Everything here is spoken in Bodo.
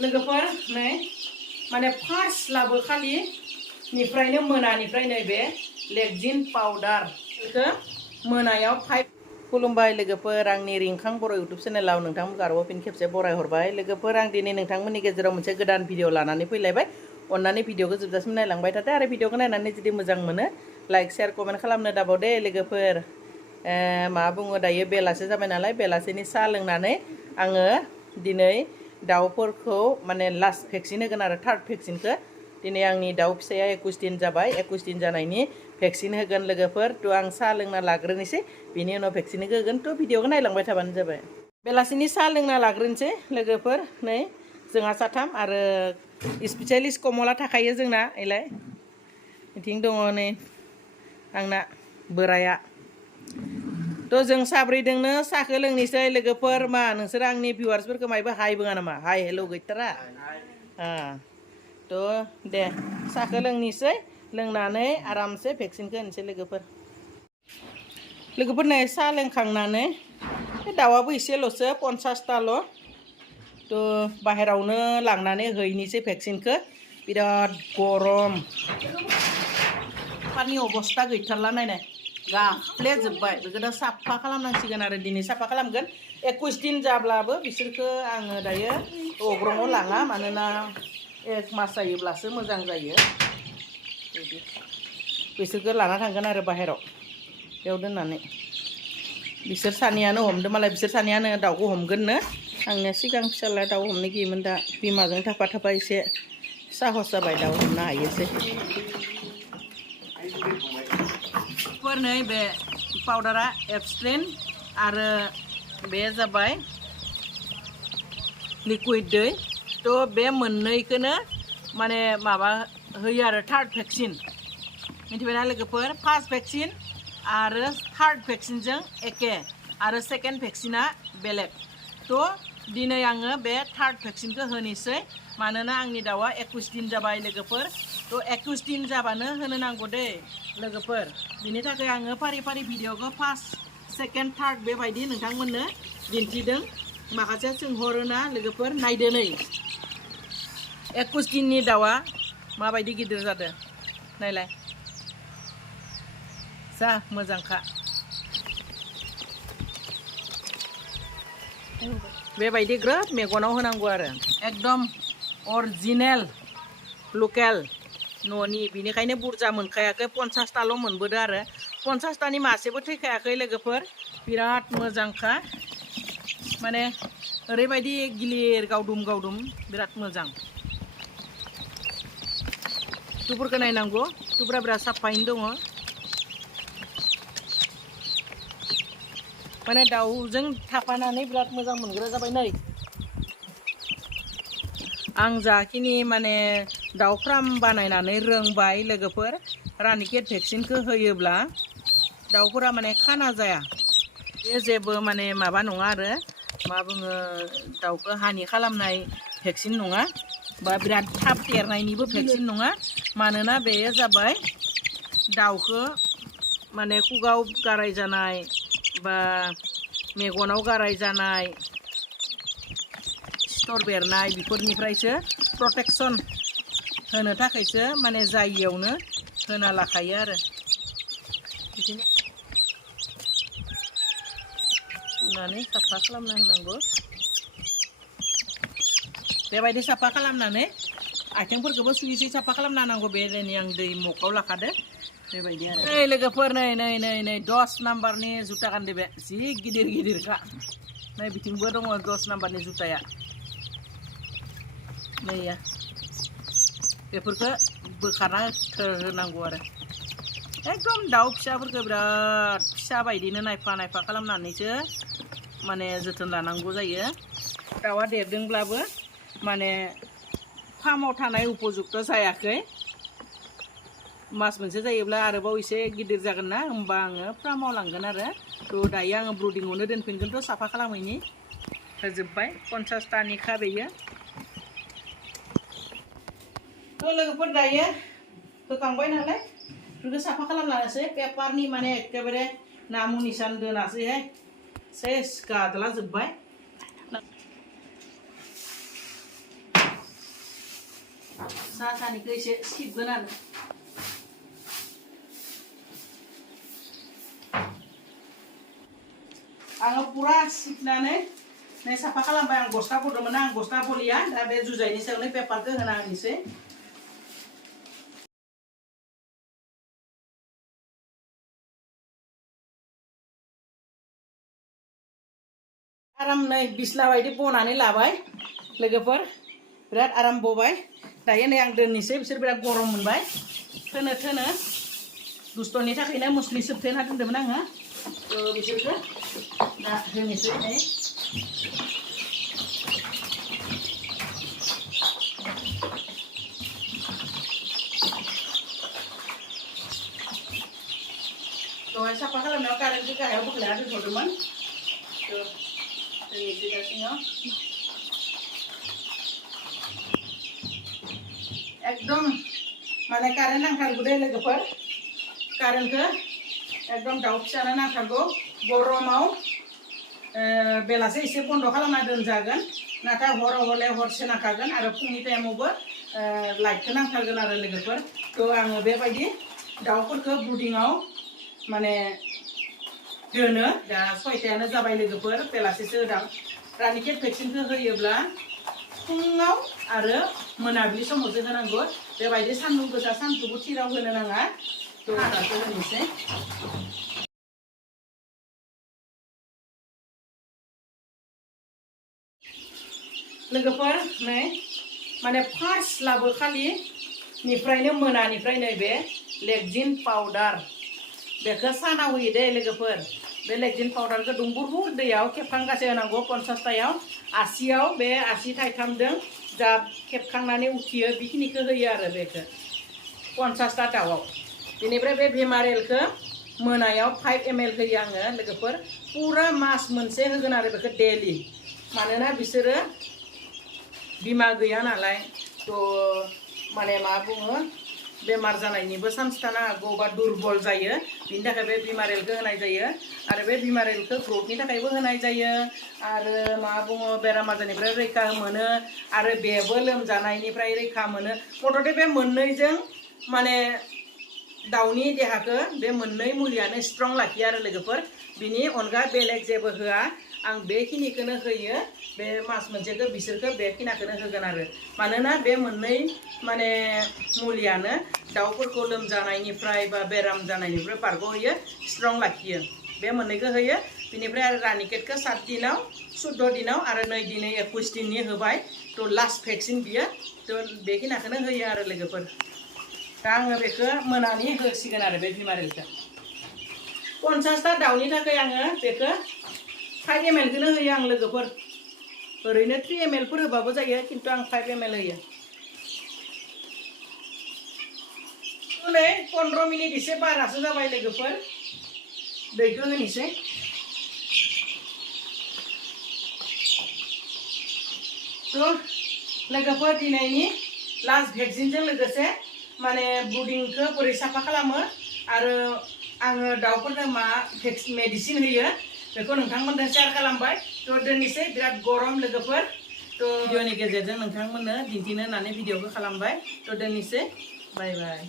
लोगोफोर नै माने फार्स्ट लाबो खालि निफ्रायनो मोनानिफ्राय नैबे लेक्जिन पाउडार बेखौ मोनायाव 5 खुलुमबाय लोगोफोर आंनि रिंखां बर' इउटुब चेनेलाव नोंथांमोनखौ आरोबाव फिन खेबसे बरायहरबाय लोगोफोर आं दिनै नोंथांमोननि गेजेराव मोनसे गोदान भिडिअ लानानै फैलायबाय अन्नानै भिडिअखौ जोबजासिम नायलांबाय थादो आरो भिडिअखौ नायनानै जुदि मोजां मोनो लाइक शेयार कमेन्ट खालामनो दाबाव दे लोगोफोर मा बुङो दायो बेलासे जाबाय नालाय बेलासेनि साहा लोंनानै आङो दिनै दाउफोरखौ माने लास्ट भेक्सिन होगोन आरो थार्ड भेक्सिनखौ दिनै आंनि दाउ फिसाया 21 दिन जाबाय 21 दिन जानायनि भेक्सिन होगोन लोगोफोर थ' आं साहा लोंना लाग्रोनोसै बिनि उनाव भेक्सिन होगोन थ' भिडिअखौ नायलांबाय थाबानो जाबाय बेलासिनि साहा लोंना लाग्रोनोसै लोगोफोर नै जोंहा साथाम आरो स्पेसियलिस्ट कमला थाखायो जोंना एलाय बिथिं दङ नै आंना बोराया थ' जों साब्रैदोंनो साहाखौ लोंनोसै लोगोफोर मा नोंसोर आंनि भिउवार्सफोरखौ मायबा हाय बुङा नामा हाय हेल' गैथारा थ' दे साहाखौ लोंनोसै लोंनानै आरामसे भेक्सिनखौ होनोसै लोगोफोर नै साहा लोंखांनानै दाउआबो एसेल'सो 50ताल' थ' बाहेरावनो लांनानै हैनोसै भेक्सिनखौ बिराद गरम पानि अबस्था गैथारला नायनाय गाफ्लेजोब्बाय बेखौ दा साफा खालामनांसिगोन आरो दिनै साफा खालामगोन 21 दिन जाब्लाबो बिसोरखौ आङो दायो अग्रङाव लाङा मानोना 1 मास जायोब्लासो मोजां जायो बिदि बिसोरखौ लाना थांगोन आरो बाहेराव बेयाव दोननानै बिसोर सानैयानो हमदो मालाय बिसोर सानैयानो दाउखौ हमगोननो आंनिया सिगां फिसाला दाउ हमनो गियोमोन दा बिमाजों थाफा थाफा एसे साहस जाबाय दाउ हमनो हायोसै नै बे पाउडारा एब्सट्रेन आरो बे जाबाय लिकुइड दै थ' बे मोननैखौनो माने माबा होयो आरो थार्ड भेक्सिन मिथिबायना लोगोफोर फार्स्ट भेक्सिन आरो थार्ड भेक्सिनजों एके आरो सेकेन्ड भेक्सिना बेलेग थ' दिनै आङो बे थार्ड भेक्सिनखौ होनोसै मानोना आंनि दाउआ 21 दिन जाबाय लोगोफोर थ' 21 दिन जाबानो होनो नांगौ दे लोगोफोर बिनि थाखाय आङो फारि फारि भिडिअखौ फार्स्ट सेकेन्ड थार्ड बेबायदि नोंथांमोननो दिन्थिदों माखासे सोंहरोना लोगोफोर नायदो नै 21 दिननि दाउआ माबायदि गिदिर जादों नायलाय जा मोजांखा बेबायदि ग्रोब मेगनाव होनांगौ आरो एकदम अरिजिनेल लकेल न'नि बिनिखायनो बुरजा मोनखायाखै 50ताल' मोनबोदो आरो 50तानि मासेबो थैखायाखै लोगोफोर बिराद मोजांखा माने ओरैबायदि गिलिर गावदुम बिराद मोजां टुफोरखौ नायनांगौ टुफोरा बिराद साफायैनो दङ माने दाउजों थाफानानै बिराद मोजां मोनग्रा जाबाय नै आं जाखिनि माने दाउ फार्म बानायनानै रोंबाय लोगोफोर रानिखेत भेक्सिनखौ होयोब्ला दाउफोरा माने खाना जाया बे जेबो माने माबा नङा आरो मा बुङो दाउखौ हानि खालामनाय भेक्सिन नङा बा बिराद थाब देरनायनिबो भेक्सिन नङा मानोना बेयो जाबाय दाउखौ माने खुगाव गाराय जानाय बा मेगनाव गाराय जानाय सिथर बेरनाय बेफोरनिफ्रायसो प्रटेक्सन होनो थाखायसो माने जायियावनो होना लाखायो आरो बिदिनो सुनानै साफा खालामना होनांगौ बेबायदि साफा खालामनानै आथिंफोरखौबो सुयै साफा खालामना होनांगौ बेनि आं दै मगाव लाखादो बेबायदि आरो नै लोगोफोर नै 10 नाम्बारनि जुता गानदो बे जि गिदिरखा नै बिथिंबो दङ 10 नाम्बारनि जुताया नैया बेफोरखौ बोखारना होनांगौ आरो एकदम दाउ फिसाफोरखौ बिराद फिसा बायदिनो नायफा खालामनानैसो माने जोथोन लानांगौ जायो दाउआ देरदोंब्लाबो माने फार्माव थानाय उपजुक्त जायाखै मास मोनसे जायोब्ला आरोबाव एसे गिदिर जागोन ना होमबा आङो फार्माव लांगोन आरो थ' दायो आङो ब्रुडिंआवनो दोनफिनगोनथ' साफा खालामैनि होजोब्बाय 50तानिखा बेयो थ' लोगोफोर दायो होखांबाय नालाय बेखौ साफा खालामलानोसै पेपारनि माने एखेबारे नामु निसान दोनासैहाय सेस गादला जोब्बाय सा सानिखौ एसे सिबगोन आरो आङो पुरा सिबनानै नै साफा खालामबाय आं गस्ला बदोंमोन आं गस्ला बलिया दा बे जुजाइनि सायावनो पेपारखौ होना होनोसै आराम नै बिसना बायदि बनानै लाबाय लोगोफोर बिराद आराम बबाय दायो नै आं दोननोसै बिसोर बिराद गरम मोनबाय थोनो दुस्थ'नि थाखायनो मुस्रि सोबथेना दोनदोंमोन आङो बिसोरखौ दा होनोसै नै दहाय साफा खालामनायाव कारेन्टखौ गाहायाव बोख्लायना दोनथ'दोंमोन होनोसै दा सिङाव एकदम माने कारेन्ट नांथारगौ दे लोगोफोर कारेन्टखौ एकदम दाउ फिसानो नांथारगौ गरमाव बेलासे एसे बन्द' खालामना दोनजागोन नाथाय हराव हले हरसे नांखागोन आरो फुंनि टाइमावबो लाइटखौ नांथारगोन आरो लोगोफोर थ' आङो बेबायदि दाउफोरखौ ब्रुडिंआव माने दोनो दा 6टायानो जाबाय लोगोफोर बेलासेसो होदां रानिखेत भेक्सिनखौ होयोब्ला फुङाव आरो मोनाबिलि समावसो होनांगौ बेबायदि सान्दुं गोसा सानजौफु थिराव होनो नाङा थ' आदारखौ होनोसै लोगोफोर नै माने फार्स्ट लाबो खालिनिफ्रायनो मोनानिफ्राय नैबे लेक्जिन पाउडार बेखौ सानाव होयो दे लोगोफोर बे लेक्जिन पाउडारखौ दुंबुर दैयाव खेबखांगासे होनांगौ 50टायाव 80आव बे 80 थाइथामजों जा खेबखांनानै उथियो बेखिनिखौ होयो आरो बेखौ 50टा दाउआव बेनिफ्राय बे भिमारेलखौ मोनायाव 5 ml होयो आङो लोगोफोर पुरा मास मोनसे होगोन आरो बेखौ डेलि मानोना बिसोरो बिमा गैया नालाय थ' माने मा बुङो बेमार जानायनिबो चान्स थानो हागौ बा दुर्बल जायो बिनि थाखाय बे भिमारेलखौ होनाय जायो आरो बे भिमारेलखौ ग्रथनि थाखायबो होनाय जायो आरो मा बुङो बेराम आजारनिफ्राय रैखा मोनो आरो बेबो लोमजानायनिफ्राय रैखा मोनो मथथे बे मोननैजों माने दाउनि देहाखौ बे मोननै मुलियानो स्ट्रं लाखियो आरो लोगोफोर बिनि अनगा बेलेग जेबो होआ आं बेखिनिखौनो होयो बे मास मोनसेखौ बिसोरखौ बेखिनिखौनो होगोन आरो मानोना बे मोननै माने मुलियानो दाउफोरखौ लोमजानायनिफ्राय बा बेराम जानायनिफ्राय बारग'होयो स्ट्रं लाखियो बे मोननैखौ होयो बिनिफ्राय आरो रानिखेतखौ 7 दिनाव 14 दिनाव आरो 2 दिनै 21 दिननि होबाय थ' लास्ट भेक्सिन बियो थ' बेखिनिखौनो होयो आरो लोगोफोर दा आङो बेखौ मोनानि होसिगोन आरो बे भिमारेलखौ 50टा दाउनि थाखाय आङो बेखौ 5 ml खौनो होयो आं लोगोफोर ओरैनो 3 ml फोर होबाबो जायो खिन्थु आं 5 ml होयो नै 15 मिनिट एसे बारासो जाबाय लोगोफोर दैखौ होनोसै थ' लोगोफोर दिनैनि लास्ट भेक्सिनजों लोगोसे माने ब्रुडिंखौ बोरै साफा खालामो आरो आङो दाउफोरनो मा मेडिसिन होयो बेखौ नोंथांमोनजों शेयार खालामबाय थ' दोननोसै बिराद गरम लोगोफोर थ' भिडिअनि गेजेरजों नोंथांमोननो दिन्थिनो होननानै भिडिअखौ खालामबाय थ' दोननोसै बाय बाय